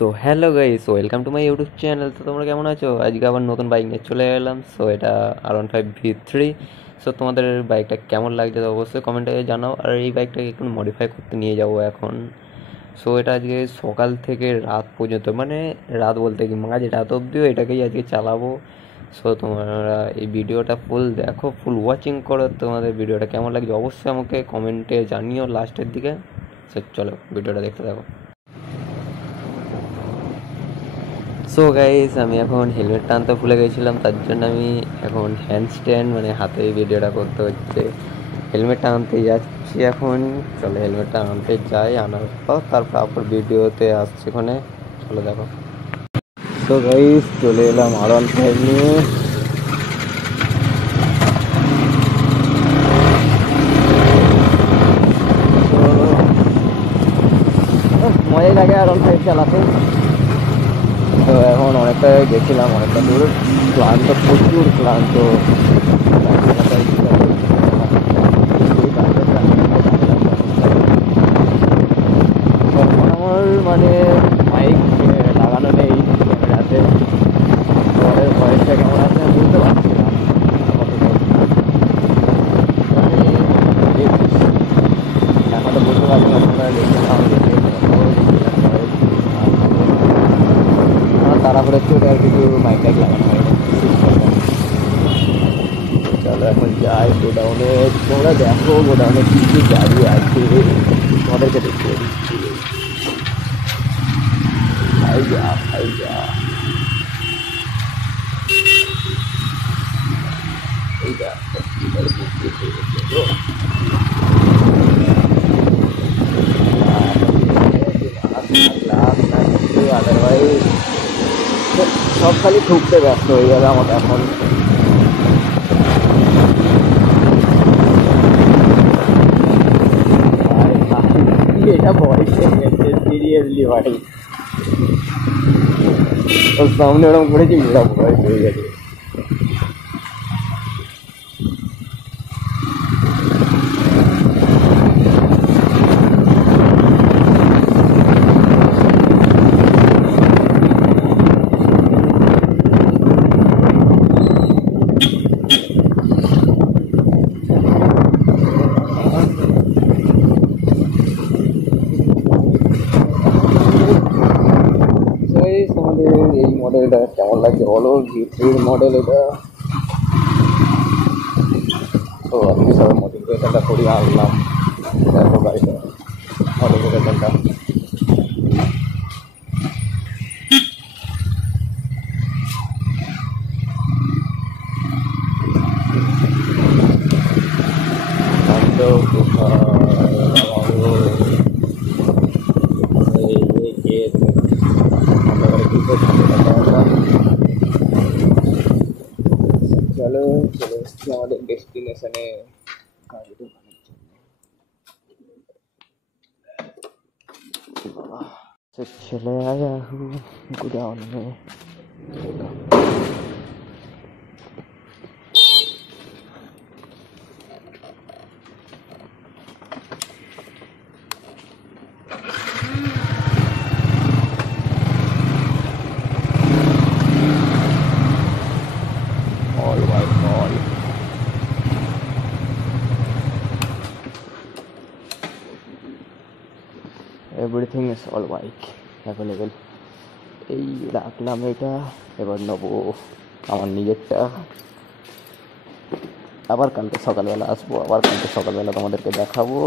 তো hello guys, welcome to my YouTube channel. তো তোমরা কেমন আছো? আজকে আবার নতুন বাইক নিয়ে চলে এলাম। সো এটা R15V3। সো তোমাদের বাইকটা কেমন লাগছে তো অবশ্যই কমেন্টে জানাও। আর এই বাইকটাকে একটু মডিফাই করতে নিয়ে যাবো এখন। সো এটা আজকে সকাল থেকে রাত পর্যন্ত, মানে রাত বলতে কি মাঝ রাত অবধিও এটাকেই আজকে চালাবো। সো তোমরা এই ভিডিওটা ফুল দেখো, ফুল ওয়াচিং করো। তোমাদের ভিডিওটা কেমন লাগছে অবশ্যই আমাকে কমেন্টে জানিও লাস্টের দিকে। সো চলো ভিডিওটা দেখতে থাকো। সো গাইস, আমি এখন হেলমেটটা আনতে ভুলে গেছিলাম, তার জন্য আমি এখন হ্যান্ড স্ট্যান্ড মানে হাতে ভিডিওটা করতে হচ্ছে। হেলমেটটা আনতে যাচ্ছি এখন। চলো হেলমেটটা আনতে যাই, আনার পর তারপর ভিডিওতে আসছি ওখানে। চলো দেখো। তো গাইস চলে এলাম R15 নিয়ে। মজাই লাগে R15 চালাতে। তো এখন অনেকটা গেছিলাম, অনেকটা দূর, ক্লান্ত, প্রচুর ক্লান্ত। এখন আমার মানে মাইক লাগানো নেই ক্যামেরাতে। তোমাদের ভয়েসটা কেমন আছে আমি বুঝতে পারছি না। এখন তো বুঝতে পারছি না, তোমরা দেখে নাও। আমার তাড়াহুড়ো চলে আর কিছু মাইক টাইক লাগানো হয়নি। চলো এখন যাই গোডাউনে। তোমরা দেখো গোডাউনে কি কি গাড়ি আছে, তোমাদেরকে দেখিয়ে দিচ্ছি। ভাই যা, ভাই যা। এই দেখো আদারওয়াইজ সব খালি ঠুকতে ব্যস্ত হয়ে যাবে আমার এখন। এটা বয়সে সিরিয়াসলি ভাই, ওর সামনে ওরকম করেছি, মেয়েরা বয়স হয়ে গেছে। তোমাদের এই মডেলটা কেমন লাগছে বলো? V3 মডেল এটা। তো আমি সব মডিফিকেশনটা করিয়ে আনলাম। দেখো গাড়িটা, মডিফিকেশনটা। চলো চলে এসছি আমাদের ডেস্টিনেশনে, গাড়ি দোকানের জন্য। चले आया हूँ गोडाउन में। All white, all. Everything is all white available. এই রাখলাম এটা, এবার নেবো আমার নিজেরটা। আবার কালকে সকালবেলা আসবো, আবার কালকে সকালবেলা তোমাদেরকে দেখাবো।